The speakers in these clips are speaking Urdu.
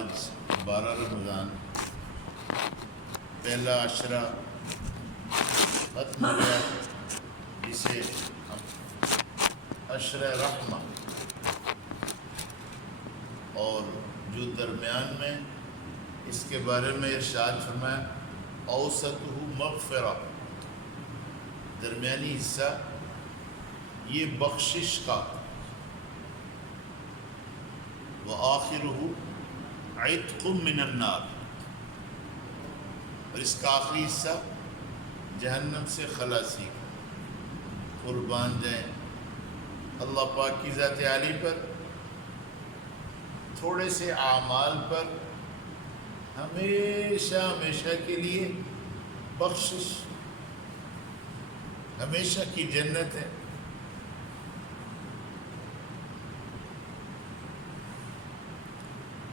آج 12 رمضان پہلا عشرہ ختم ہو گیا، جسے ہم عشرہ رحمہ، اور جو درمیان میں اس کے بارے میں ارشاد فرمایا اوسطہ مغفرہ، درمیانی حصہ یہ بخشش کا، وآخرہ عتق من النار، اور اس کا آخری حصہ جہنم سے خلاصی کا۔ قربان جائیں اللہ پاک کی ذات عالی پر، تھوڑے سے اعمال پر ہمیشہ ہمیشہ کے لیے بخشش، ہمیشہ کی جنت ہے۔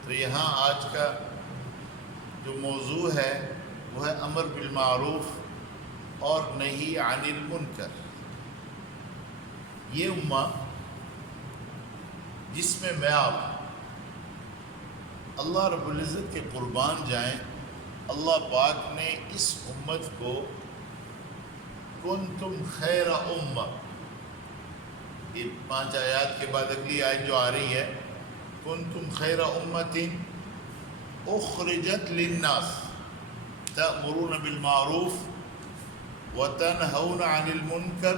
تو یہاں آج کا جو موضوع ہے وہ ہے امر بالمعروف اور نہی عن المنکر۔ یہ امہ جس میں آپ اللہ رب العزت کے قربان جائیں، اللہ پاک نے اس امت کو کنتم خیر امہ، یہ 5 آیات کے بعد اگلی آیت جو آ رہی ہے کنتم خیر امت اخرجت للناس تأمرون بالمعروف وتنہون عن المنکر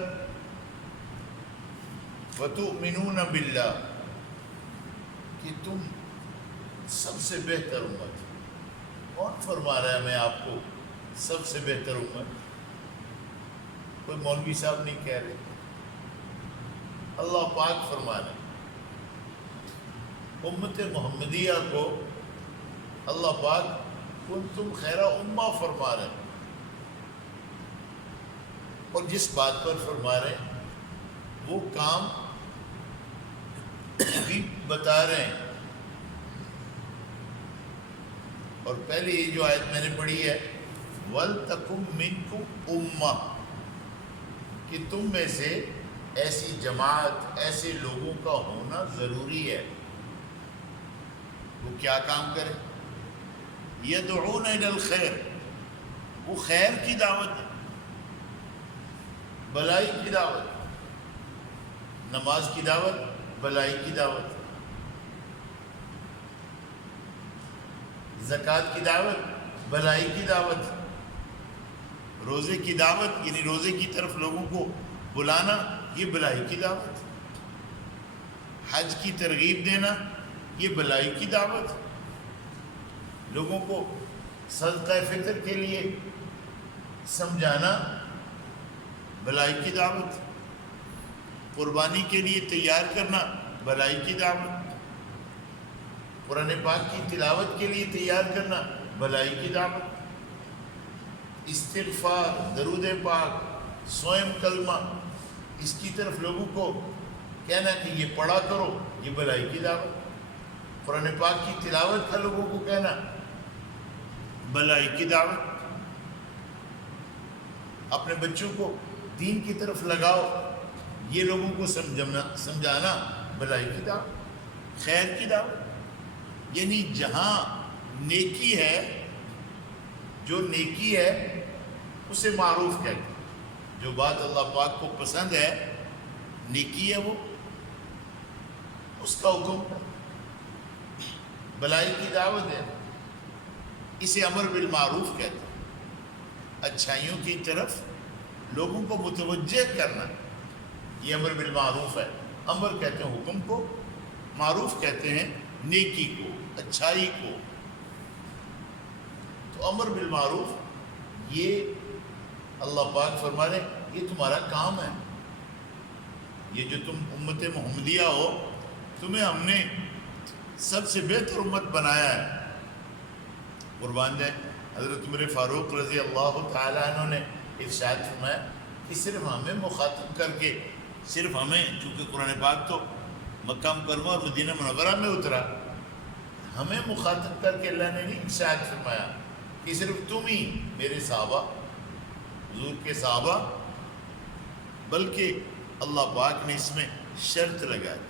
وتؤمنون باللہ، کہ تم سب سے بہتر امت۔ کون فرما رہا ہے میں آپ کو سب سے بہتر امت؟ کوئی مولوی صاحب نہیں کہہ رہے، اللہ پاک فرما رہے ہیں۔ امت محمدیہ کو اللہ پاک کنتم خیر امہ فرما رہے ہیں، اور جس بات پر فرما رہے ہیں وہ کام بھی بتا رہے ہیں۔ اور پہلے یہ جو آیت میں نے پڑھی ہے وَلْتَكُمْ مِنْكُمْ أُمَّةٌ، کہ تم میں سے ایسی جماعت، ایسے لوگوں کا ہونا ضروری ہے۔ وہ کیا کام کرے؟ یدعون الی الخیر، وہ خیر کی دعوت ہے، بلائی کی دعوت، نماز کی دعوت، بلائی کی دعوت، زکوٰۃ کی دعوت، بلائی کی دعوت، روزے کی دعوت یعنی روزے کی طرف لوگوں کو بلانا، یہ بلائی کی دعوت، حج کی ترغیب دینا، یہ بلائی کی دعوت، لوگوں کو صدقہ فطر کے لیے سمجھانا، بلائی کی دعوت، قربانی کے لیے تیار کرنا، بلائی کی دعوت، قرآن پاک کی تلاوت کے لیے تیار کرنا، بلائی کی دعوت، استغفار، درود پاک، سوئم کلمہ، اس کی طرف لوگوں کو کہنا کہ یہ پڑھا کرو، یہ بلائی کی دعوت، قرآن پاک کی تلاوت کا لوگوں کو کہنا، بلائی کی دعوت، اپنے بچوں کو دین کی طرف لگاؤ، یہ لوگوں کو سمجھانا، بلائی کی دعوت، خیر کی دعوت۔ یعنی جہاں نیکی ہے، جو نیکی ہے اسے معروف کہتے ہیں، جو بات اللہ پاک کو پسند ہے، نیکی ہے، وہ اس کا حکم ہے، بلائی کی دعوت ہے، اسے امر بالمعروف کہتے ہیں، اچھائیوں کی طرف لوگوں کو متوجہ کرنا، یہ امر بالمعروف ہے۔ امر کہتے ہیں حکم کو، معروف کہتے ہیں نیکی کو، اچھائی کو۔ تو امر بالمعروف یہ اللہ پاک فرما رہے یہ تمہارا کام ہے، یہ جو تم امت محمدیہ ہو، تمہیں ہم نے سب سے بہتر امت بنایا ہے۔ قربان جائیں حضرت عمر فاروق رضی اللہ تعالیٰ عنہ نے ارشاد فرمایا کہ صرف ہمیں مخاطب کر کے، صرف ہمیں، چونکہ قرآن پاک تو مکہ مکرمہ اور مدینہ منورہ میں اترا، ہمیں مخاطب کر کے اللہ نے نہیں ارشاد فرمایا کہ صرف تم ہی میرے صحابہ، حضور کے صحابہ، بلکہ اللہ پاک نے اس میں شرط لگا دی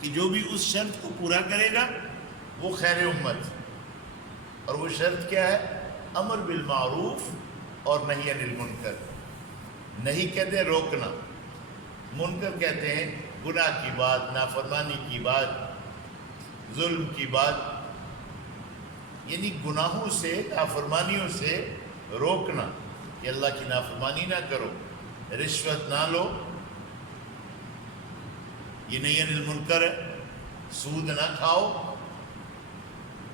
کہ جو بھی اس شرط کو پورا کرے گا وہ خیر امت. اور وہ شرط کیا ہے؟ امر بالمعروف اور نہی عن المنکر. نہیں کہتے ہیں روکنا، منکر کہتے ہیں گناہ کی بات، نافرمانی کی بات، ظلم کی بات، یعنی گناہوں سے، نافرمانیوں سے روکنا کہ اللہ کی نافرمانی نہ کرو، رشوت نہ لو، یہ نہی عن المنکر ہے. سود نہ کھاؤ،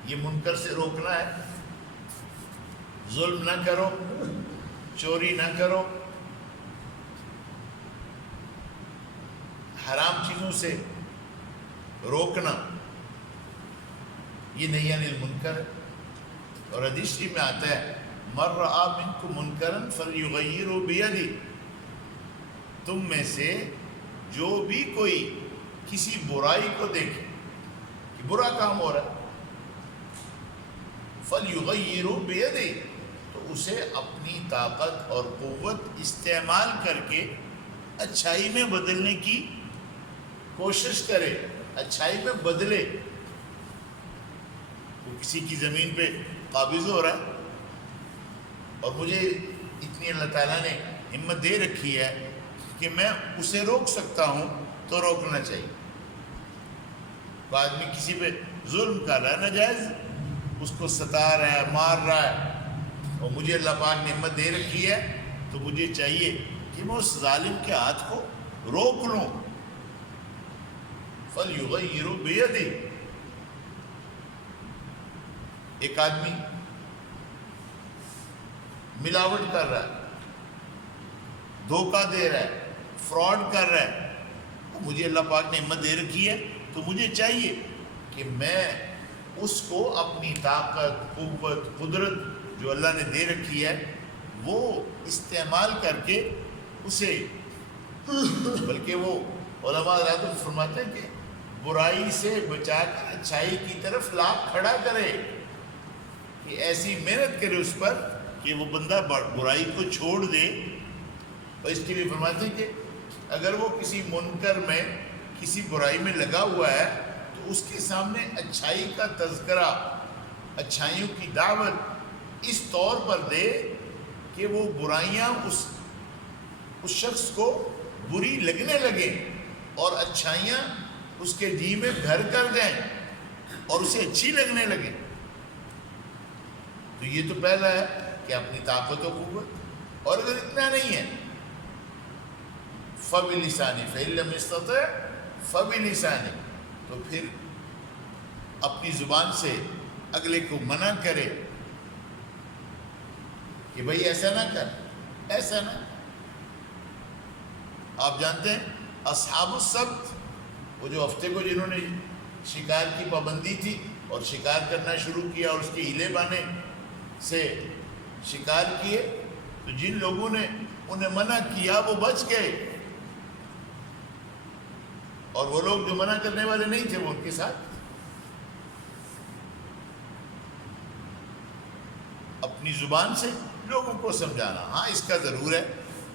یہ منکر سے روکنا ہے. ظلم نہ کرو، چوری نہ کرو، حرام چیزوں سے روکنا، یہ نہی عن المنکر ہے. اور حدیث شریف میں آتا ہے من رأى منکم منکرا فلیغیرہ بیدہ. تم میں سے جو بھی کوئی کسی برائی کو دیکھے کہ برا کام ہو رہا ہے، فلیغیرہ بیدہ، تو اسے اپنی طاقت اور قوت استعمال کر کے اچھائی میں بدلنے کی کوشش کرے، اچھائی میں بدلے. وہ کسی کی زمین پہ قابض ہو رہا ہے اور مجھے اتنی اللہ تعالیٰ نے ہمت دے رکھی ہے کہ میں اسے روک سکتا ہوں تو روکنا چاہیے. وہ آدمی کسی پہ ظلم کر رہا ہے ناجائز، اس کو ستا رہا ہے، مار رہا ہے، اور مجھے اللہ پاک نے ہمت دے رکھی ہے تو مجھے چاہیے کہ میں اس ظالم کے ہاتھ کو روک لوں. فَلْيُغَيِّرُ بِيَدِهِ. ایک آدمی ملاوٹ کر رہا ہے، دھوکہ دے رہا ہے، فراڈ کر رہا ہے، مجھے اللہ پاک نے ہمت دے رکھی ہے تو مجھے چاہیے کہ میں اس کو اپنی طاقت، قوت، قدرت جو اللہ نے دے رکھی ہے وہ استعمال کر کے اسے، بلکہ وہ علماء حضرات فرماتے ہیں کہ برائی سے بچا کر اچھائی کی طرف لاپ کھڑا کرے، کہ ایسی محنت کرے اس پر کہ وہ بندہ برائی کو چھوڑ دے. اور اس کے لیے فرماتے ہیں کہ اگر وہ کسی منکر میں، کسی برائی میں لگا ہوا ہے تو اس کے سامنے اچھائی کا تذکرہ، اچھائیوں کی دعوت اس طور پر دے کہ وہ برائیاں اس شخص کو بری لگنے لگے اور اچھائیاں اس کے جی میں گھر کر جائیں اور اسے اچھی لگنے لگے. تو یہ تو پہلا ہے کہ اپنی طاقت و قوت. اور اگر اتنا نہیں ہے فَبِلِسَانِهِ فَإِن لَّمْ يَسْتَطِعْ فَبِلِسَانِهِ، تو پھر اپنی زبان سے اگلے کو منع کرے کہ بھئی ایسا نہ کر، ایسا نہ. آپ جانتے ہیں اصحاب السبت، وہ جو ہفتے کو جنہوں نے شکار کی پابندی تھی اور شکار کرنا شروع کیا اور اس کے ہیلے بانے سے شکار کیے، تو جن لوگوں نے انہیں منع کیا وہ بچ گئے، اور وہ لوگ جو منع کرنے والے نہیں تھے وہ ان کے ساتھ. اپنی زبان سے لوگوں کو سمجھانا. ہاں اس کا ضرور ہے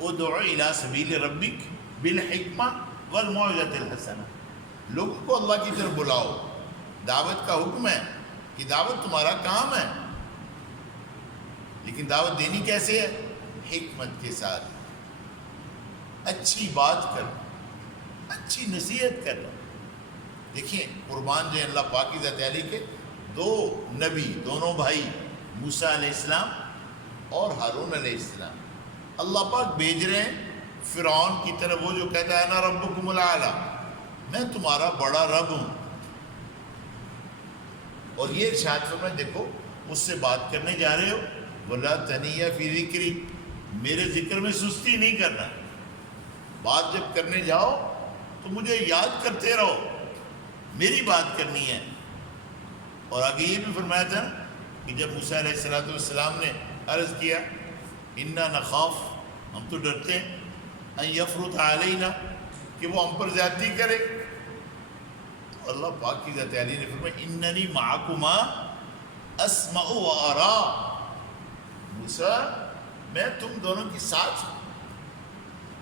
ادع الی سبیل ربک بالحکمہ والموعظۃ الحسنہ. لوگوں کو اللہ کی طرف بلاؤ، دعوت کا حکم ہے کہ دعوت تمہارا کام ہے، لیکن دعوت دینی کیسے ہے؟ حکمت کے ساتھ، اچھی بات کرنا، اچھی نصیحت کرنا. دیکھیں قربان جو اللہ پاک کی ذات علی کے دو نبی، دونوں بھائی موسیٰ علیہ السلام اور ہارون علیہ السلام، اللہ پاک بھیج رہے ہیں فرعون کی طرف، وہ جو کہتا ہے انا ربکم الاعلی، میں تمہارا بڑا رب ہوں. اور یہ ارشاد فرمائے دیکھو مجھ سے بات کرنے جا رہے ہو وَلَا تَنِيَّ فِي ذِكْرِي، میرے ذکر میں سستی نہیں کرنا. بات جب کرنے جاؤ تو مجھے یاد کرتے رہو، میری بات کرنی ہے. اور آگے یہ بھی فرمایا تھا کہ جب موسیٰ علیہ السلام نے عرض کیا اِنَّا نَخَافُ، ہم تو ڈرتے ہیں، اَن يَفْرُطَ عَلَيْنَا، کہ وہ ہم پر زیادتی کرے. تو اللہ پاک کی ذات علی نے فرمایا اِنَّنِي مَعَكُمَا أَسْمَعُ وَأَرَىٰ، موسیٰ میں تم دونوں کے ساتھ ہوں.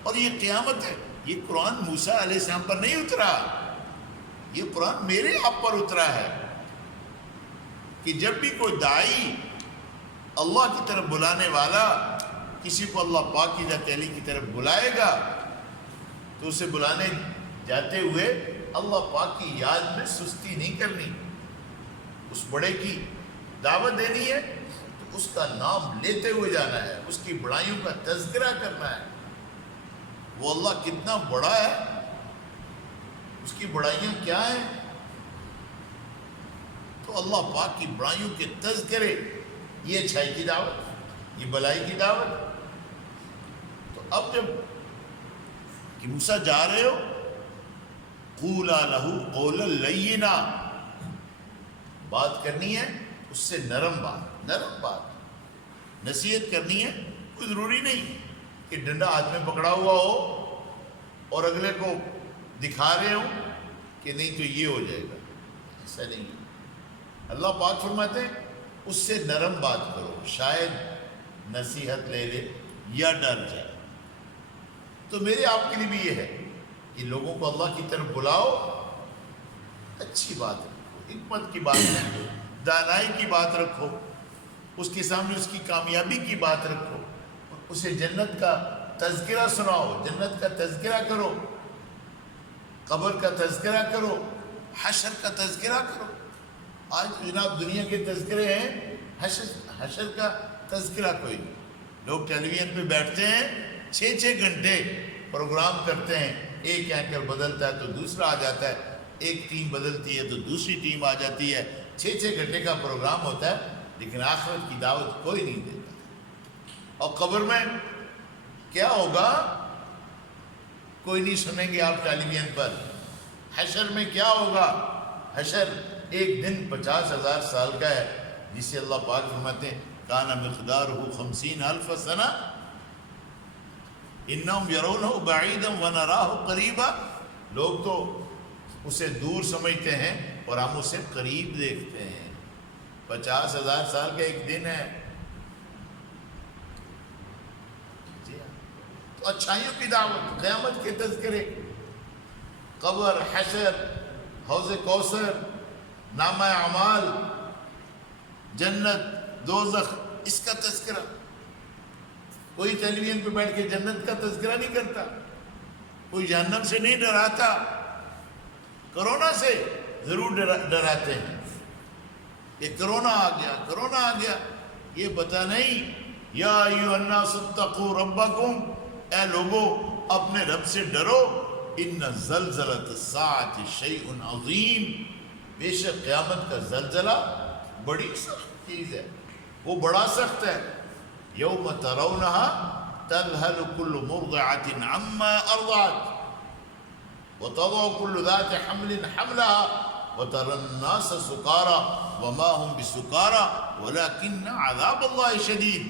اور یہ قیامت ہے، یہ قرآن موسیٰ علیہ السلام پر نہیں اترا، یہ قرآن میرے آپ پر اترا ہے. کہ جب بھی کوئی داعی اللہ کی طرف بلانے والا کسی کو اللہ پاک کی ذات علی کی طرف بلائے گا تو اسے بلانے جاتے ہوئے اللہ پاک کی یاد میں سستی نہیں کرنی. اس بڑے کی دعوت دینی ہے تو اس کا نام لیتے ہوئے جانا ہے, اس کی بڑائیوں کا تذکرہ کرنا ہے. وہ اللہ کتنا بڑا ہے, اس کی بڑائیاں کیا ہیں, تو اللہ پاک کی بڑائیوں کے تذکرے, یہ اچھائی کی دعوت, یہ بلائی کی دعوت. تو اب جب کہ موسیٰ جا رہے ہو, قولا لہو قولا لینا, بات کرنی ہے اس سے نرم بات, نصیحت کرنی ہے. کوئی ضروری نہیں کہ ڈنڈا ہاتھ میں پکڑا ہوا ہو اور اگلے کو دکھا رہے ہوں کہ نہیں تو یہ ہو جائے گا, ایسا نہیں. اللہ پاک فرماتے ہیں اس سے نرم بات کرو, شاید نصیحت لے لے یا ڈر جائے. تو میرے آپ کے لیے بھی یہ ہے کہ لوگوں کو اللہ کی طرف بلاؤ, اچھی بات رکھو, حکمت کی بات رکھو, دانائی کی بات رکھو, اس کے سامنے اس کی کامیابی کی بات رکھو, اسے جنت کا تذکرہ سناؤ, جنت کا تذکرہ کرو, قبر کا تذکرہ کرو, حشر کا تذکرہ کرو. آج تو جناب دنیا کے تذکرے ہیں, حشر کا تذکرہ کوئی نہیں. لوگ ٹیلی ویژن پہ بیٹھتے ہیں, 6 گھنٹے پروگرام کرتے ہیں, ایک اینکر بدلتا ہے تو دوسرا آ جاتا ہے, ایک ٹیم بدلتی ہے تو دوسری ٹیم آ جاتی ہے, 6 گھنٹے کا پروگرام ہوتا ہے, لیکن آخرت کی دعوت کوئی نہیں دیتا. اور قبر میں کیا ہوگا کوئی نہیں سنیں گے آپ ٹیلی ویژن پر. حشر میں کیا ہوگا, حشر ایک دن 50,000 سال کا ہے, جسے اللہ پاک فرماتے ہیں کان مقدارہ 50,000 سنہ انہم یرونہ بعیدا ونراہ قریبا. لوگ تو اسے دور سمجھتے ہیں اور ہم اسے قریب دیکھتے ہیں. 50,000 سال کا ایک دن ہے. تو اچھائیوں کی دعوت, قیامت کے تذکرے, قبر, حشر, حوض کوثر, نامہ اعمال, جنت, دوزخ, اس کا تذکرہ. کوئی ٹیلی ویژن پہ بیٹھ کے جنت کا تذکرہ نہیں کرتا, کوئی جہنم سے نہیں ڈراتا, کرونا سے ضرور ڈراتے ہیں کہ کرونا آ گیا, یہ پتہ نہیں. یا ایھا الناس اتقوا ربکم, اے لوگو اپنے رب سے ڈرو. ان زلزلۃ الساعۃ شیء عظیم, بے شک قیامت کا زلزلہ بڑی سخت چیز ہے, وہ بڑا سخت ہے. یوم ترونہا تذہل کل مرضعۃ عما ارضعت وتضع كل ذات حمل حملها وترى الناس سكارى وما هم بسكارى ولكن عذاب الله شديد.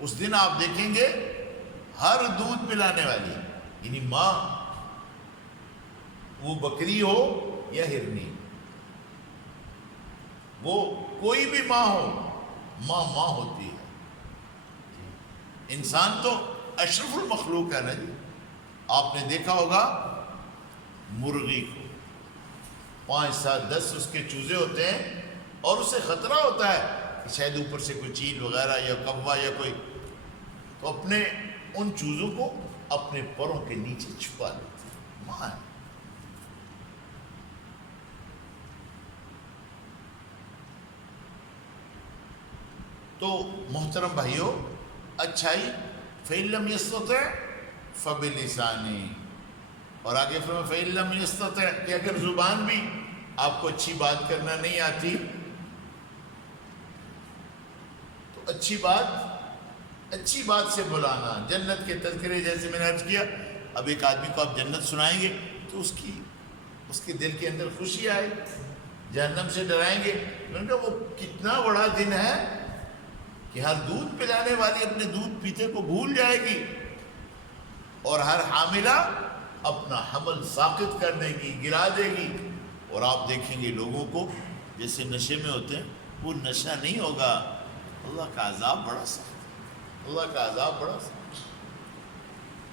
اس دن آپ دیکھیں گے ہر دودھ پلانے والی, یعنی ماں, وہ بکری ہو یا ہرنی, وہ کوئی بھی ماں ہو, ماں ہوتی ہے. انسان تو اشرف المخلوق ہے نا جی. آپ نے دیکھا ہوگا مرغی کو 5, 7, 10 اس کے چوزے ہوتے ہیں اور اسے خطرہ ہوتا ہے کہ شاید اوپر سے کوئی چیل وغیرہ یا کوا یا کوئی, تو اپنے ان چوزوں کو اپنے پروں کے نیچے چھپا لیتے ہیں. ماں ہے. تو محترم بھائیو, اچھائی فَإِن لَمْ يَسْتَطِعْ فَبِلِسَانِهِ, اور آگے فرمایا فَإِن لَمْ يَسْتَطِعْ, کہ اگر زبان بھی آپ کو اچھی بات کرنا نہیں آتی تو اچھی بات سے بلانا. جنت کے تذکرے, جیسے میں نے عرض کیا, اب ایک آدمی کو آپ جنت سنائیں گے تو اس کے دل کے اندر خوشی آئے. جہنم سے ڈرائیں گے, میں نے کہا وہ کتنا بڑا دن ہے کہ ہر دودھ پلانے والی اپنے دودھ پیتے کو بھول جائے گی اور ہر حاملہ اپنا حمل ساقط کر دے گی, گرا دے گی. اور آپ دیکھیں گے لوگوں کو جیسے نشے میں ہوتے ہیں, وہ نشہ نہیں ہوگا. اللہ کا عذاب بڑا سخت, اللہ کا عذاب بڑا سخت.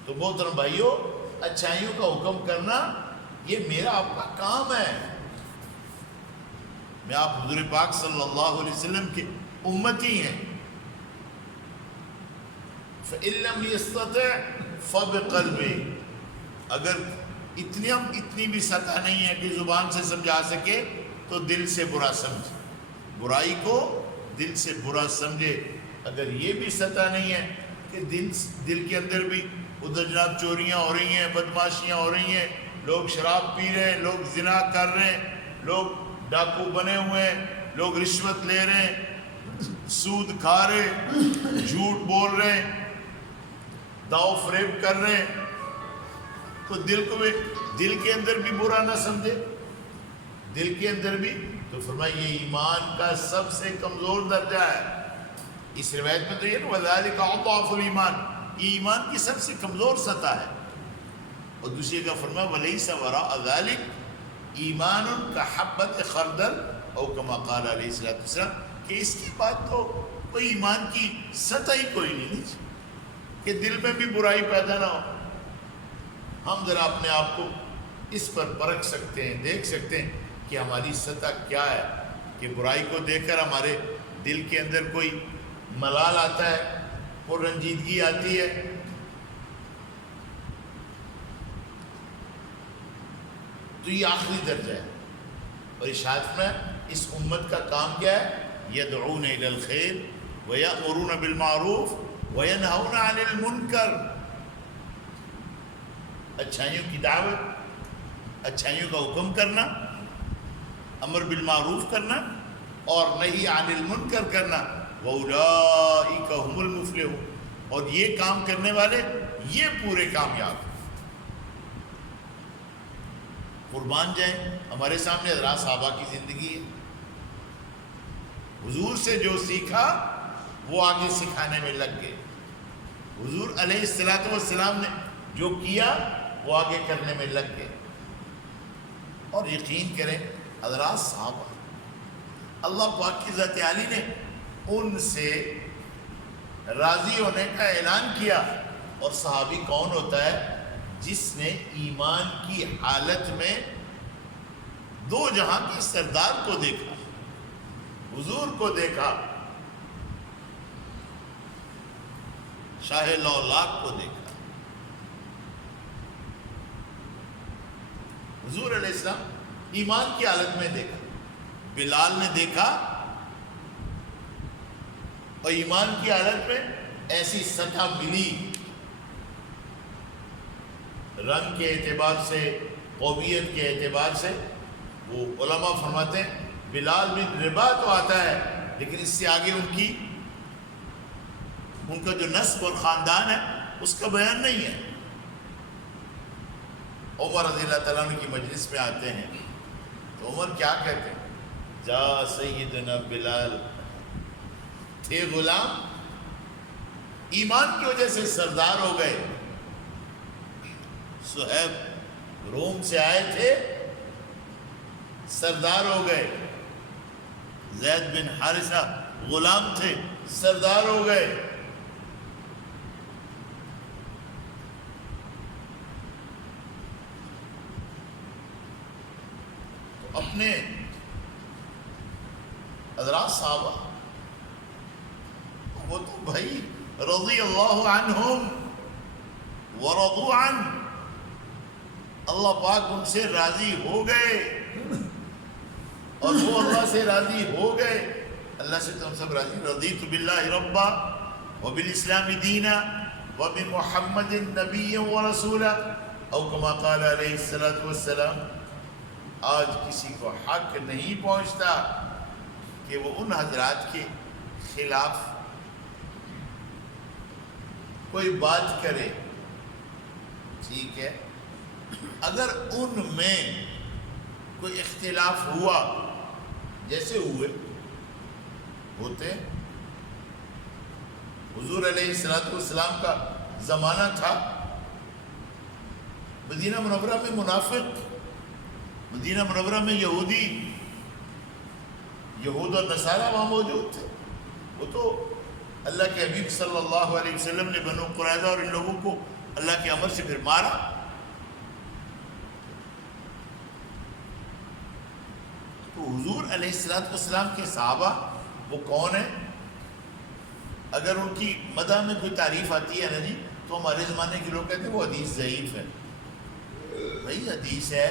تو محترم بھائیو, اچھائیوں کا حکم کرنا یہ میرا آپ کا کام ہے. میں آپ حضور پاک صلی اللہ علیہ وسلم کے امتی ہیں. فَإِن لَّمْ يَسْتَطِعْ فَبِقَلْبِهِ، اگر اتنی بھی سطح نہیں ہے کہ زبان سے سمجھا سکے تو دل سے برا سمجھے، برائی کو دل سے برا سمجھے. اگر یہ بھی سطح نہیں ہے کہ دل کے اندر بھی ادھر جناب چوریاں ہو رہی ہیں، بدماشیاں ہو رہی ہیں، لوگ شراب پی رہے ہیں، لوگ زنا کر رہے ہیں، لوگ ڈاکو بنے ہوئے ہیں، لوگ رشوت لے رہے ہیں، سود کھا رہے ہیں، جھوٹ بول رہے ہیں، داؤ فریب کر رہے ہیں، تو دل کے اندر بھی برا نہ سمجھے، دل کے اندر بھی. تو فرمایا یہ ایمان کا سب سے کمزور درجہ ہے. اس روایت میں تو یہ نا وَذَلِكَ أَضْعَفُ الْإِيمَانِ، یہ ایمان کی سب سے کمزور سطح ہے. اور دوسری کا فرمایا وَلَيْسَ وَرَاءَ ذَلِكَ ایمان كَحَبَّةِ خَرْدَلٍ او كما قال علیہ الصلوۃ والسلام، کہ اس کے بعد تو کوئی ایمان کی سطح ہی کوئی نہیں کہ دل میں بھی برائی پیدا نہ ہو. ہم ذرا اپنے آپ کو اس پر پرکھ سکتے ہیں، دیکھ سکتے ہیں کہ ہماری سطح کیا ہے، کہ برائی کو دیکھ کر ہمارے دل کے اندر کوئی ملال آتا ہے، اور رنجیدگی آتی ہے. تو یہ آخری درجہ ہے. اور ارشاد میں اس امت کا کام کیا ہے؟ یدعون الی الخیر ویأمرون بالمعروف وینہون عن المنکر، اچھائیوں کی دعوت، اچھائیوں کا حکم کرنا، امر بالمعروف کرنا اور نہی عن المنکر کرنا. وَأُولَٰئِكَ هُمُ الْمُفْلِحُونَ، اور یہ کام کرنے والے یہ پورے کامیاب. قربان جائیں، ہمارے سامنے حضرات صحابہ کی زندگی ہے. حضور سے جو سیکھا وہ آگے سکھانے میں لگ گئے. حضور علیہ الصلوۃ والسلام نے جو کیا وہ آگے کرنے میں لگ گئے. اور یقین کریں حضرات صحابہ، اللہ پاک کی ذات عالی نے ان سے راضی ہونے کا اعلان کیا. اور صحابی کون ہوتا ہے؟ جس نے ایمان کی حالت میں دو جہاں کے سردار کو دیکھا، حضور کو دیکھا، شاہ لولاک کو دیکھا. حضور علیہ السلام ایمان کی حالت میں دیکھا، بلال نے دیکھا، اور ایمان کی حالت میں ایسی سطح ملی، رنگ کے اعتبار سے، قومیت کے اعتبار سے. وہ علماء فرماتے ہیں بلال بن رباح تو آتا ہے، لیکن اس سے آگے ان کا جو نسب اور خاندان ہے اس کا بیان نہیں ہے. عمر رضی اللہ تعالیٰ عنہ کی مجلس میں آتے ہیں تو عمر کیا کہتے ہیں؟ جا سیدنا بلال، تھے غلام، ایمان کی وجہ سے سردار ہو گئے. صہیب روم سے آئے تھے، سردار ہو گئے. زید بن حارثہ غلام تھے، سردار ہو گئے. تو اپنے حضرات صحابہ وہ تو بھائی رضی اللہ عنہم ورضوا عنہ، اللہ پاک ان سے راضی ہو گئے اور وہ اللہ سے راضی ہو گئے. اللہ سے تم سب راضی. رضیت باللہ ربا وبالاسلام دینا وبمحمد نبی ورسولا او کما قال علیہ الصلوۃ والسلام. آج کسی کو حق نہیں پہنچتا کہ وہ ان حضرات کے خلاف کوئی بات کرے. ٹھیک ہے، اگر ان میں کوئی اختلاف ہوا، جیسے ہوتے حضور علیہ السلام کا زمانہ تھا، مدینہ منورہ میں منافق، مدینہ منورہ میں یہود اور نصارہ وہاں موجود تھے. وہ تو اللہ کے حبیب صلی اللہ علیہ وسلم نے بنو قریظہ اور ان لوگوں کو اللہ کے امر سے پھر مارا. تو تو حضور علیہ السلام کے صحابہ وہ کون ہیں؟ اگر ان کی مدح میں کوئی تعریف آتی ہے نا جی، تو ہمارے زمانے کے لوگ کہتے ہیں وہ حدیث ضعیف ہے. بھائی حدیث ہے،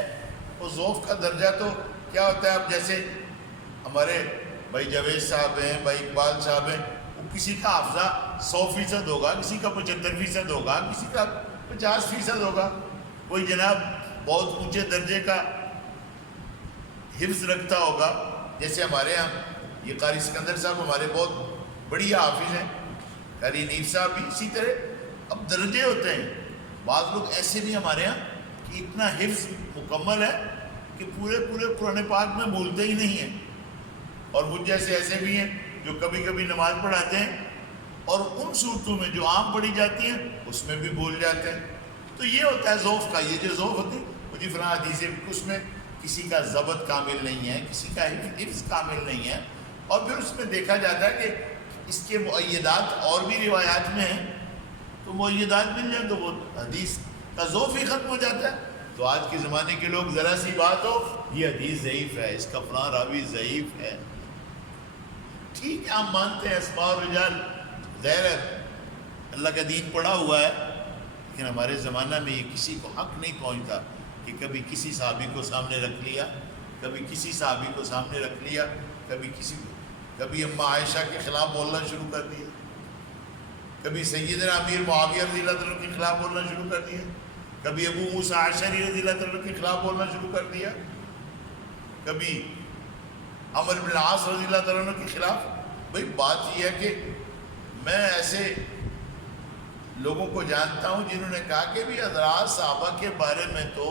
وہ ذوف کا درجہ تو کیا ہوتا ہے؟ اب جیسے ہمارے بھائی جاوید صاحب ہیں، بھائی اقبال صاحب ہیں، وہ کسی کا حافظہ 100% ہوگا، کسی کا 75% ہوگا، کسی کا 50% ہوگا. کوئی جناب بہت اونچے درجے کا حفظ رکھتا ہوگا، جیسے ہمارے یہاں یہ قاری سکندر صاحب ہمارے بہت بڑھیا حافظ ہیں، قاری نیف صاحب بھی اسی طرح. اب درجے ہوتے ہیں. بعض لوگ ایسے بھی ہمارے یہاں کہ اتنا حفظ مکمل ہے کہ پورے قرآن پاک میں بھولتے ہی نہیں ہیں. اور مجھ جیسے ایسے بھی ہیں جو کبھی کبھی نماز پڑھاتے ہیں اور ان صورتوں میں جو عام پڑھی جاتی ہیں اس میں بھی بھول جاتے ہیں. تو یہ ہوتا ہے ذوف کا. یہ جو ذوف ہوتی ہے وہ جی فلاں حدیث ہے، اس میں کسی کا ضبط کامل نہیں ہے، کسی کا حفظ کامل نہیں ہے. اور پھر اس میں دیکھا جاتا ہے کہ اس کے مؤیدات اور بھی روایات میں ہیں، تو مؤیدات مل جائیں تو وہ حدیث کا ذوف ہی ختم ہو جاتا ہے. تو آج کے زمانے کے لوگ ذرا سی بات ہو یہ حدیث ضعیف ہے، اس کا فلاں راوی ضعیف ہے. ٹھیک ہے، ہم مانتے ہیں اسماء الرجال، ظاہر ہے اللہ کا دین پڑھا ہوا ہے، لیکن ہمارے زمانہ میں یہ کسی کو حق نہیں پہنچتا کہ کبھی کسی صحابی کو سامنے رکھ لیا، کبھی کسی صحابی کو سامنے رکھ لیا، کبھی اما عائشہ کے خلاف بولنا شروع کر دیا، کبھی سیدنا امیر معاویہ رضی اللہ تعالیٰ کے خلاف بولنا شروع کر دیا، کبھی ابو موسیٰ اشعری رضی اللہ تعالیٰ کے خلاف بولنا شروع کر دیا، کبھی عمرو بن العاص رضی اللہ تعالیٰ کے خلاف. بھئی بات یہ ہے کہ میں ایسے لوگوں کو جانتا ہوں جنہوں نے کہا کہ بھی حضرات صحابہ کے بارے میں تو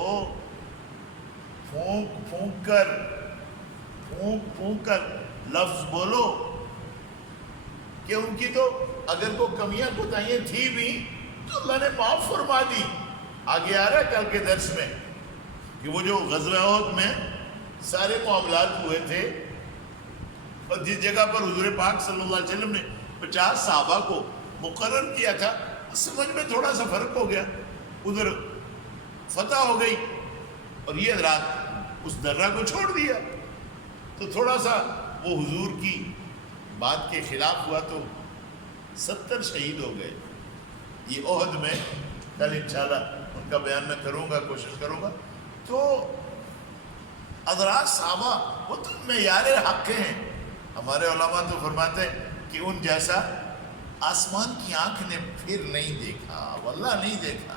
پھونک کر لفظ بولو کہ ان کی تو اگر کوئی کمیاں کوتاہیاں تھی بھی تو اللہ نے معاف فرما دی. آگے آ رہا ہے کل کے درس میں کہ وہ جو غزوہ احد میں سارے معاملات ہوئے تھے اور جس جگہ پر حضور پاک صلی اللہ علیہ وسلم نے 50 صحابہ کو مقرر کیا تھا، سمجھ میں تھوڑا سا فرق ہو گیا، ادھر فتح ہو گئی اور یہ حضرات اس درہ کو چھوڑ دیا، تو تھوڑا سا وہ حضور کی بات کے خلاف ہوا تو 70 شہید ہو گئے. یہ احد میں کل انشاءاللہ ان کا بیان میں کروں گا، کوشش کروں گا. تو حضرات صحابہ وہ تو معیار حق ہیں. ہمارے علماء تو فرماتے ہیں کہ ان جیسا آسمان کی آنکھ نے پھر نہیں دیکھا، واللہ نہیں دیکھا.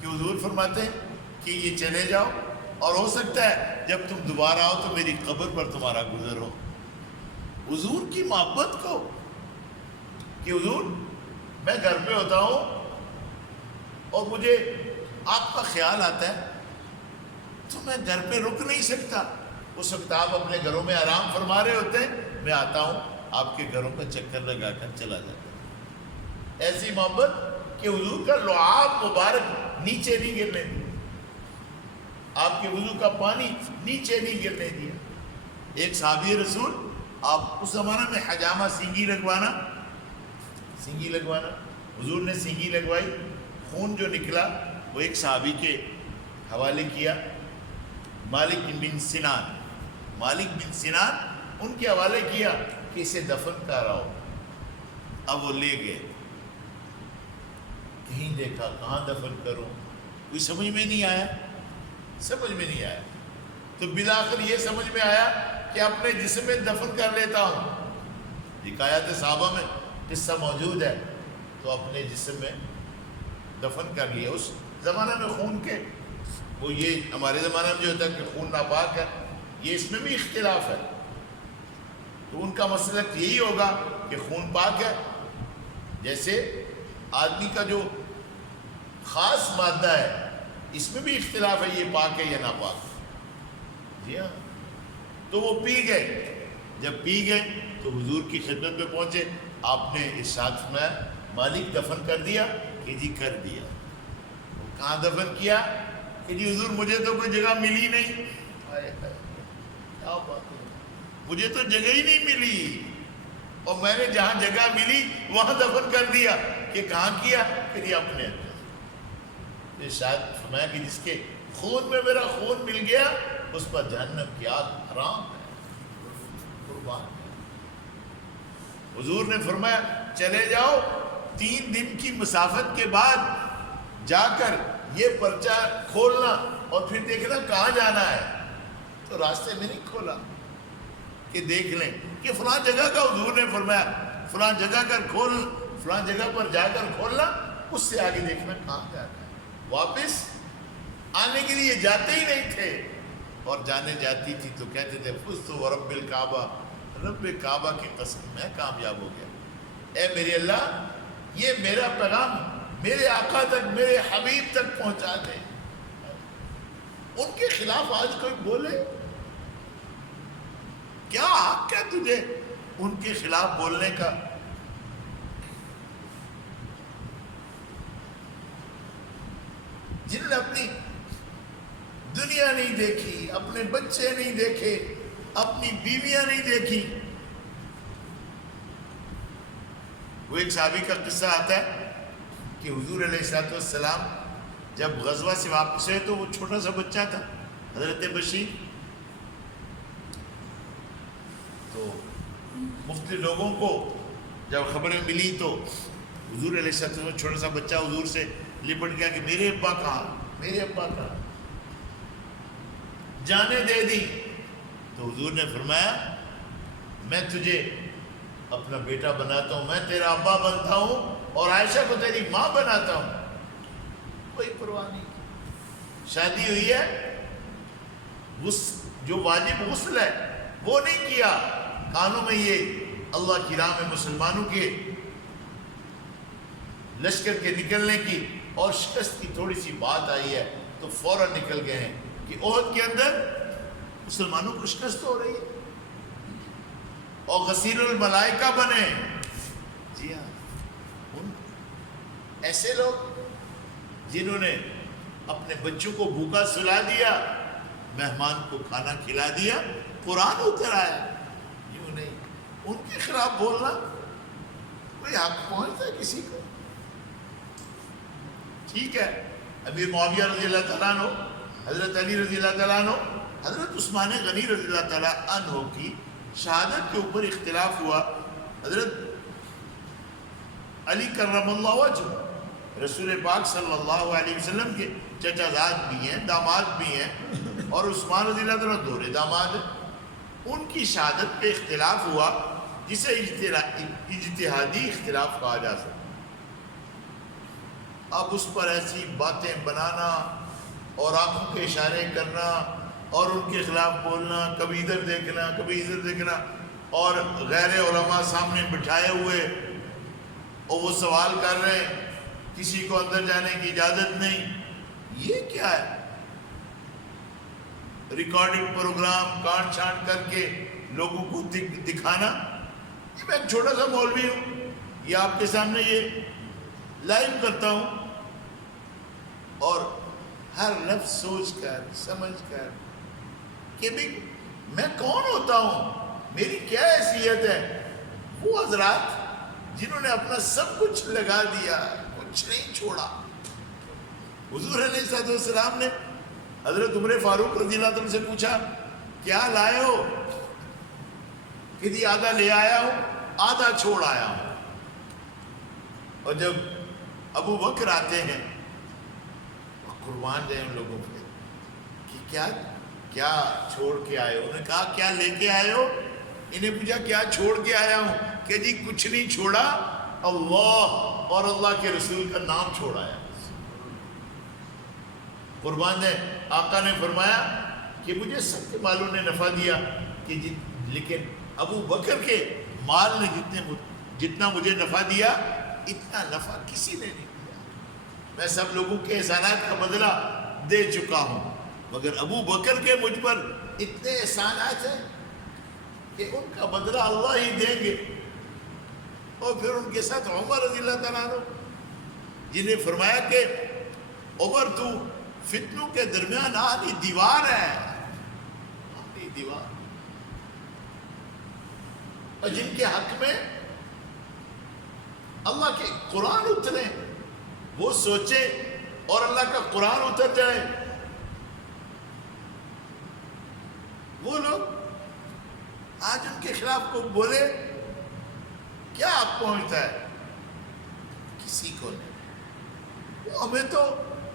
کہ حضور فرماتے ہیں کہ یہ چلے جاؤ اور ہو سکتا ہے جب تم دوبارہ آؤ تو میری قبر پر تمہارا گزر ہو. حضور کی محبت کو کہ حضور میں گھر پہ ہوتا ہوں اور مجھے آپ کا خیال آتا ہے تو میں گھر پہ رک نہیں سکتا. اس وقت آپ اپنے گھروں میں آرام فرما رہے ہوتے ہیں، میں آتا ہوں آپ کے گھروں کا چکر لگا کر چلا جاتا ہوں. ایسی محبت کہ حضور کا لعاب مبارک نیچے نہیں گرنے دیا، آپ کے وضو کا پانی نیچے نہیں گرنے دیا. ایک صحابی رسول، آپ اس زمانہ میں حجامہ سینگی لگوانا، حضور نے سینگی لگوائی، خون جو نکلا وہ ایک صحابی کے حوالے کیا، مالک بن سنان ان کے حوالے کیا کہ اسے دفن کراؤ. اب وہ لے گئے، کہیں دیکھا کہاں دفن کروں، کوئی سمجھ میں نہیں آیا. تو بالآخر یہ سمجھ میں آیا کہ اپنے جسم میں دفن کر لیتا ہوں. حکایات صحابہ میں قصہ موجود ہے. تو اپنے جسم میں دفن کر لیا. اس زمانہ میں خون کے وہ یہ ہمارے زمانہ میں جو ہوتا ہے کہ خون ناپاک ہے، یہ اس میں بھی اختلاف ہے. تو ان کا مسلک یہی ہوگا کہ خون پاک ہے. جیسے آدمی کا جو خاص مادہ ہے اس میں بھی اختلاف ہے، یہ پاک ہے یا ناپاک. جی ہاں. تو وہ پی گئے. جب پی گئے تو حضور کی خدمت میں پہنچے. آپ نے ارشاد فرمایا مالک دفن کر دیا؟ کہ جی کر دیا. کہاں دفن کیا؟ کہ جی حضور مجھے تو کوئی جگہ ملی نہیں. کیا بات ہے، مجھے تو جگہ ہی نہیں ملی اور میں نے جہاں جگہ ملی وہاں دفن کر دیا. کہ کہاں کیا؟ کہ جی اپنے اندر. ارشاد فرمایا کہ جس کے خون میں میرا خون مل گیا اس پر جہنم کی آگ حرام ہے. قربان ہے. حضور نے فرمایا چلے جاؤ 3 دن کی مسافت کے بعد جا کر یہ پرچہ کھولنا اور پھر دیکھنا کہاں جانا ہے. تو راستے میں نہیں کھولا کہ دیکھ لیں کہ فلاں جگہ کا حضور نے فرمایا فلاں جگہ کر کھول، فلاں جگہ پر جا کر کھولنا، اس سے آگے دیکھنا کہاں جانا ہے. واپس آنے کے لیے جاتے ہی نہیں تھے، اور جانے جاتی تھی تو کہتے تھے فزت ورب الکعبہ، رب کعبہ کی قسم میں کامیاب ہو گیا. اے میرے اللہ، یہ میرا پیغام میرے آقا تک، میرے حبیب تک پہنچا دے. ان کے خلاف آج کوئی بولے، کیا حق ہے تجھے ان کے خلاف بولنے کا؟ جن نے اپنی دنیا نہیں دیکھی، اپنے بچے نہیں دیکھے، اپنی بیویاں نہیں دیکھی. وہ ایک صحابی کا قصہ آتا ہے کہ حضور علیہ السلام جب غزوہ سے واپس ہوئے تو وہ چھوٹا سا بچہ تھا، حضرت بشیر. تو مختلف لوگوں کو جب خبریں ملی تو حضور علیہ السلام چھوٹا سا بچہ حضور سے لپٹ گیا کہ میرے ابا کہاں، میرے ابا کہاں، جانے دے دی. تو حضور نے فرمایا میں تجھے اپنا بیٹا بناتا ہوں، میں تیرا ابا بنتا ہوں اور عائشہ کو تیری ماں بناتا ہوں. کوئی پرواہ نہیں. شادی ہوئی ہے، جو واجب غسل ہے وہ نہیں کیا، کانوں میں یہ اللہ کی راہ میں مسلمانوں کے لشکر کے نکلنے کی اور شکست کی تھوڑی سی بات آئی ہے تو فوراً نکل گئے ہیں کہ احد کے اندر مسلمانوں کو شکست ہو رہی ہے اور غسیل الملائکہ بنے. جی ہاں، ایسے لوگ جنہوں نے اپنے بچوں کو بھوکا سلا دیا، مہمان کو کھانا کھلا دیا، قرآن اتر آیا. یوں نہیں، ان کے خلاف بولنا کوئی حق پہنچتا ہے کسی کو؟ ٹھیک ہے، امیر معاویہ رضی اللہ تعالیٰ عنہ، حضرت علی رضی اللہ تعالیٰ عنہ، حضرت عثمان غنی رضی اللہ تعالیٰ عنہ کی شہادت کے اوپر اختلاف ہوا. حضرت علی کرم اللہ وجہ رسول پاک صلی اللہ علیہ وسلم کے چچا زاد بھی ہیں، داماد بھی ہیں، اور عثمان رضی اللہ تعالیٰ دوہرے داماد ہیں. ان کی شہادت پہ اختلاف ہوا جسے اجتہادی اختلاف کہا جا سکتا. اب اس پر ایسی باتیں بنانا اور آنکھوں کے اشارے کرنا اور ان کے خلاف بولنا، کبھی ادھر دیکھنا کبھی ادھر دیکھنا، اور غیر علماء سامنے بٹھائے ہوئے اور وہ سوال کر رہے ہیں، کسی کو اندر جانے کی اجازت نہیں. یہ کیا ہے؟ ریکارڈنگ پروگرام کاٹ چھانٹ کر کے لوگوں کو دکھانا. میں ایک چھوٹا سا مولوی ہوں، یہ آپ کے سامنے یہ لائیو کرتا ہوں، اور ہر لفظ سوچ کر سمجھ کر کہ بھی میں کون ہوتا ہوں، میری کیا حیثیت ہے. وہ حضرات جنہوں نے اپنا سب کچھ لگا دیا، کچھ نہیں چھوڑا. حضور علیہ السلام نے حضرت عمر فاروق رضی اللہ عنہ سے پوچھا کیا لائے ہو؟ کہ جی آدھا لے آیا ہوں، آدھا چھوڑ آیا ہوں. اور جب ابو بکر آتے ہیں، قربان جائیں ان لوگوں پہ کہ کیا چھوڑ کے آئے ہو؟ انہوں نے کہا کیا لے کے آئے ہو؟ انہیں پوچھا کیا چھوڑ کے آیا ہوں؟ کہ جی کچھ نہیں چھوڑا، اللہ اور اللہ کے رسول کا نام چھوڑ آیا. قربان ہے. آقا نے فرمایا کہ مجھے سب کے مالوں نے نفع دیا کہ لیکن ابو بکر کے مال نے جتنا مجھے نفع دیا اتنا نفع کسی نے نہیں دیا. میں سب لوگوں کے احسانات کا بدلہ دے چکا ہوں، مگر ابو بکر کے مجھ پر اتنے احسانات ہیں کہ ان کا بدلہ اللہ ہی دیں گے. اور پھر ان کے ساتھ عمر رضی اللہ تعالیٰ عنہ، جنہیں فرمایا کہ عمر تو فتنوں کے درمیان آنی دیوار ہے، آنی دیوار. اور جن کے حق میں اللہ کے قرآن اترے، وہ سوچے اور اللہ کا قرآن اتر جائے. خلاف کو بولے کیا آپ پہنچتا ہے؟ کسی کو نہیں. ہمیں تو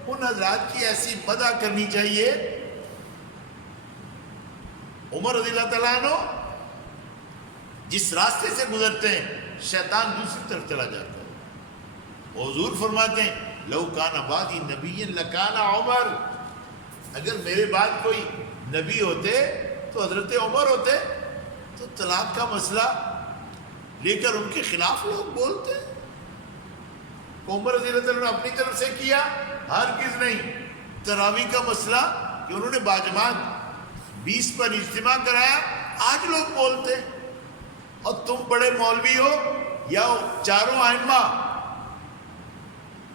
ان حضرات کی ایسی مدح کرنی چاہیے. عمر رضی اللہ تعالیٰ عنہ جس راستے سے گزرتے ہیں شیطان دوسری طرف چلا جاتا ہے. حضور فرماتے ہیں لو کان بعدی نبی لکان عمر، اگر میرے بعد کوئی نبی ہوتے تو حضرت عمر ہوتے. تو طلاق کا مسئلہ لے کر ان کے خلاف لوگ بولتے. عمر رضی اللہ تعالیٰ نے اپنی طرف سے کیا، ہرگز نہیں. تراویح کا مسئلہ کہ انہوں نے باجماعت 20 پر اجتماع کرایا، آج لوگ بولتے. اور تم بڑے مولوی ہو یا چاروں ائمہ،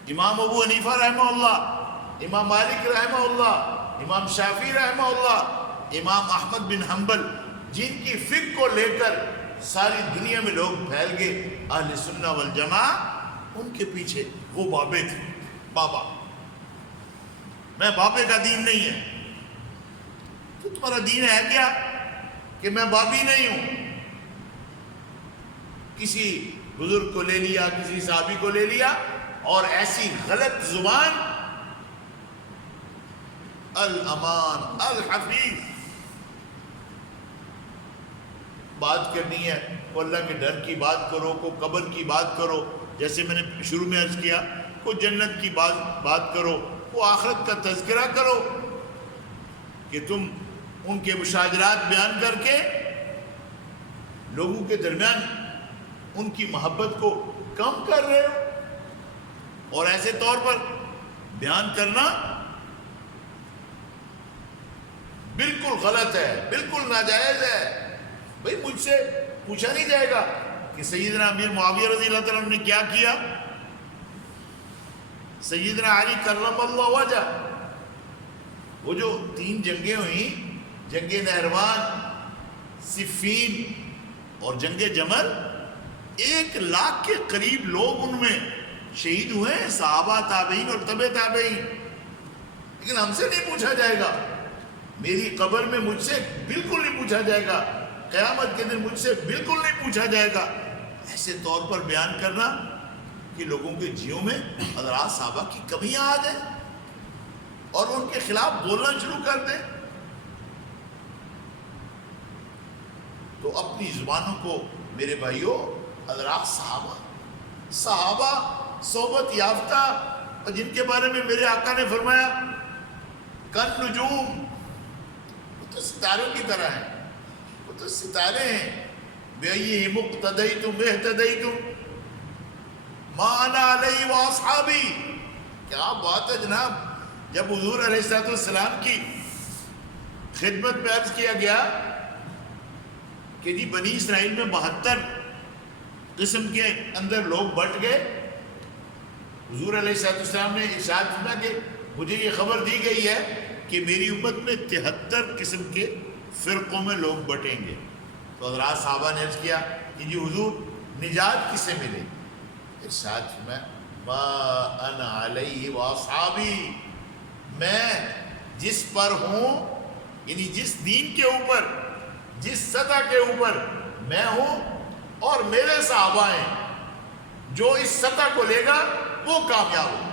امام ابو حنیفہ رحمہ اللہ، امام مالک رحمہ اللہ، امام شافعی رحمہ اللہ، امام احمد بن حنبل، جن کی فقہ کو لے کر ساری دنیا میں لوگ پھیل گئے اہل سنہ والجماعہ، ان کے پیچھے وہ بابے تھے. بابا میں بابے کا دین نہیں ہے. تو تمہارا دین ہے کیا کہ میں بابی نہیں ہوں؟ کسی بزرگ کو لے لیا، کسی صحابی کو لے لیا اور ایسی غلط زبان، الامان الحفیظ بات کرنی ہے. کو اللہ کے ڈر کی بات کرو، کو قبر کی بات کرو، جیسے میں نے شروع میں عرض کیا، کو جنت کی بات کرو، کو آخرت کا تذکرہ کرو. کہ تم ان کے مشاجرات بیان کر کے لوگوں کے درمیان ان کی محبت کو کم کر رہے ہو. اور ایسے طور پر بیان کرنا بالکل غلط ہے، بالکل ناجائز ہے. بھئی مجھ سے پوچھا نہیں جائے گا کہ سیدنا امیر معاویہ رضی اللہ تعالیٰ عنہ نے کیا کیا، سیدنا علی کرم اللہ وجہ. وہ جو 3 جنگیں ہوئیں، جنگ نہروان، صفین اور جنگ جمل، 1 لاکھ کے قریب لوگ ان میں شہید ہوئے، صحابہ، تابعین اور تبع تابعین. لیکن ہم سے نہیں پوچھا جائے گا. میری قبر میں مجھ سے بالکل نہیں پوچھا جائے گا، قیامت کے دن مجھ سے بالکل نہیں پوچھا جائے گا. ایسے طور پر بیان کرنا کہ لوگوں کے جیوں میں حضرات صحابہ کی کمیاں آ جائیں اور ان کے خلاف بولنا شروع کر دیں. تو اپنی زبانوں کو میرے بھائیوں، حضرات صحابہ صحبت یافتہ، اور جن کے بارے میں میرے آقا نے فرمایا کن نجوم، وہ تو ستاروں کی طرح ہیں، وہ تو ستارے ہیں. بِأَيِّهِمُ اقْتَدَيْتُمْ اهْتَدَيْتُمْ مَا أَنَا عَلَيْهِ وَأَصْحَابِي. کیا بات ہے جناب. جب حضور علیہ السلام کی خدمت میں عرض کیا گیا کہ جی بنی اسرائیل میں 72 قسم کے اندر لوگ بٹ گئے، حضور علیہ السلام نے ارشاد فرمایا کہ مجھے یہ خبر دی گئی ہے کہ میری امت میں 73 قسم کے فرقوں میں لوگ بٹیں گے. تو حضرات صحابہ نے عرض کیا کہ جی حضور نجات کسے ملے؟ ارشاد فرمایا ما انا علیہ واصحابی، میں جس پر ہوں، یعنی جس دین کے اوپر، جس سطح کے اوپر میں ہوں اور میرے صحابہ ہیں، جو اس سطح کو لے گا وہ کامیاب ہو.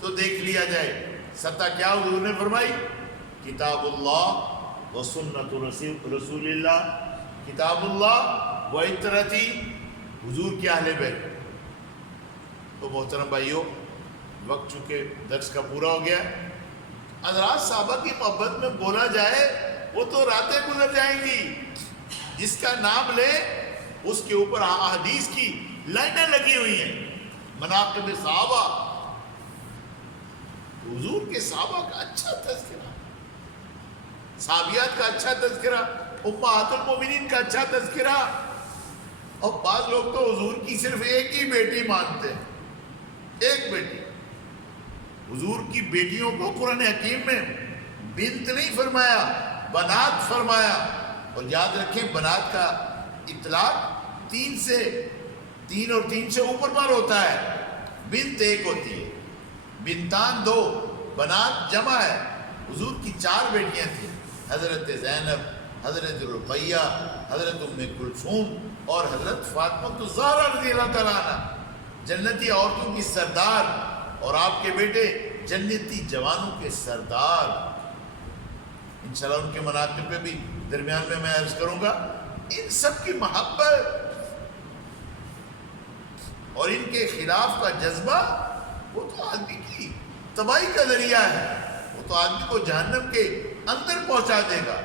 تو دیکھ لیا جائے سطح کیا حضور نے فرمائی، کتاب اللہ و سنت رسول اللہ، کتاب اللہ و اطرتی حضور کے اہل بیت. تو محترم بھائیوں، وقت چونکہ درس کا پورا ہو گیا. حضرات صحابہ کی محبت میں بولا جائے وہ تو راتیں گزر جائیں گی. جس کا نام لے اس کے اوپر احادیث کی لائنیں لگی ہوئی ہیں. مناقب صحابہ، حضور کے صحابہ کا اچھا تذکرہ، صحابیات کا اچھا تذکرہ، امہات المومنین کا اچھا تذکرہ. اور بعض لوگ تو حضور کی صرف ایک ہی بیٹی مانتے ہیں، ایک بیٹی. حضور کی بیٹیوں کو قرآن حکیم میں بنت نہیں فرمایا، بنات فرمایا. اور یاد رکھیں بنات کا اطلاق 3 اور 3 سے اوپر پر ہوتا ہے. بنت ایک ہوتی ہے، بنتان 2، بنات جمع ہے. حضور کی 4 بیٹیاں تھیں، حضرت زینب، حضرت رقیہ، حضرت ام کلثوم اور حضرت فاطمہ الزہرا رضی اللہ تعالیٰ عنہ، جنتی عورتوں کی سردار، اور آپ کے بیٹے جنتی جوانوں کے سردار. انشاءاللہ ان کے مناقب پہ بھی درمیان میں عرض کروں گا. ان سب کی محبت اور ان کے خلاف کا جذبہ وہ تو آدمی کی تباہی کا ذریعہ ہے، وہ تو آدمی کو جہنم کے اندر پہنچا دے گا.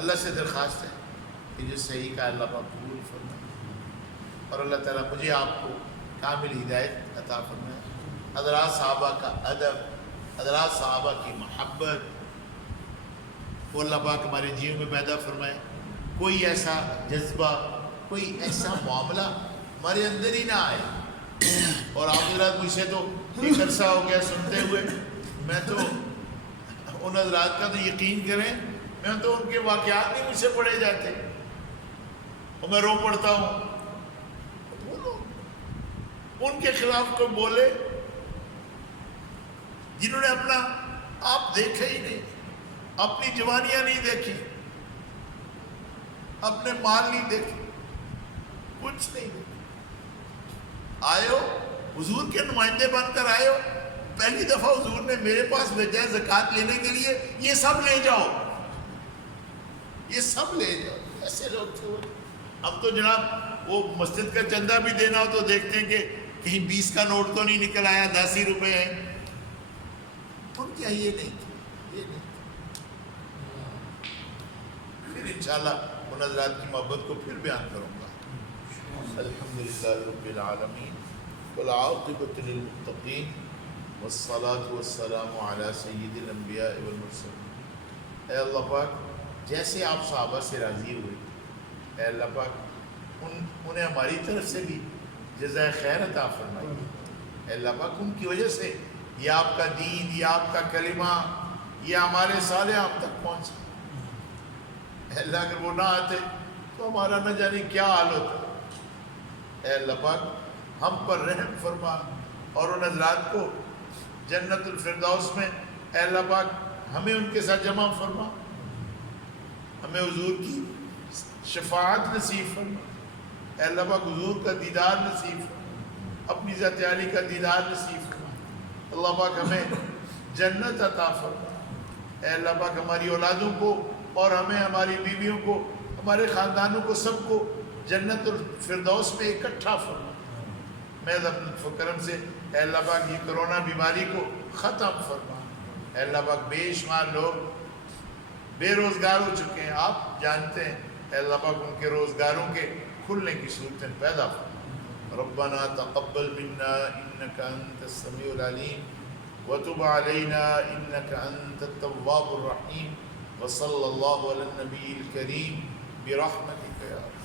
اللہ سے درخواست ہے کہ جو صحیح کا اللہ پاک قبول فرمائے، اور اللہ تعالیٰ مجھے آپ کو کامل ہدایت عطا فرمائے. حضرات صحابہ کا ادب، حضرات صحابہ کی محبت وہ اللہ پاک ہمارے جیوں میں پیدا فرمائے. کوئی ایسا جذبہ، کوئی ایسا معاملہ ہمارے اندر ہی نہ آئے. اور آپ حضرات مجھ سے تو ایک عرصہ ہو گیا سنتے ہوئے، میں تو ان حضرات کا تو یقین کریں، میں تو ان کے واقعات نہیں مجھ سے پڑھے جاتے اور میں رو پڑتا ہوں. بولو ان کے خلاف کوئی بولے جنہوں نے اپنا آپ دیکھا ہی نہیں، اپنی جوانیاں نہیں دیکھی، اپنے مال نہیں دیکھے، کچھ نہیں دیکھا. آئے ہو حضور کے نمائندے بن کر آئے ہو، پہلی دفعہ حضور نے میرے پاس بھیجا ہے زکوٰۃ لینے کے لیے، یہ سب لے جاؤ، یہ سب لے جاؤ. ایسے لوگ تھے. اب تو جناب وہ مسجد کا چندہ بھی دینا ہو تو دیکھتے ہیں کہ کہیں 20 کا نوٹ تو نہیں نکل آیا، 10 ہی روپے ہیں. ان کیا یہ نہیں تھے، یہ نہیں. پھر انشاءاللہ ان حضرات کی محبت کو پھر بیان کروں گا. الحمدللہ رب العالمین والعاقبۃ للمتقین والصلاة والسلام علی سید الانبیاء والمرسلین. اے اللہ پاک جیسے آپ صحابہ سے راضی ہوئے، اے اللہ پاک انہیں ہماری طرف سے بھی جزائے خیر عطا فرمائیے. اے اللہ پاک ان کی وجہ سے یہ آپ کا دین، یہ آپ کا کلمہ، یہ ہمارے صالح آپ تک پہنچا. اے اللہ اگر وہ نہ آتے تو ہمارا نہ جانے کیا حال ہوتا. اے اللہ پاک ہم پر رحم فرما اور ان حضرات کو جنت الفردوس میں اے اللہ پاک ہمیں ان کے ساتھ جمع فرما. ہمیں حضور کی شفاعت نصیب فرما. اے اللہ پاک حضور کا دیدار نصیب فرما، اپنی ذات عالی کا دیدار نصیب فرما. اللہ پاک ہمیں جنت عطا فرما. اے اللہ پاک ہماری اولادوں کو اور ہمیں، ہماری بیویوں کو، ہمارے خاندانوں کو، سب کو جنت الفردوس میں اکٹھا فرما. میں اپنے کرم سے اے اللہ پاک یہ کرونا بیماری کو ختم فرما. اے اللہ پاک بے شمار لوگ بے روزگار ہو چکے ہیں، آپ جانتے ہیں. اے اللہ پاک ان کے روزگاروں کے کھلنے کی صورتیں پیدا فرما. ربنا تقبل منا انك انت السميع العليم وتب علينا انك انت التواب الرحيم وصلى الله على النبي الكريم برحمتك يا رب.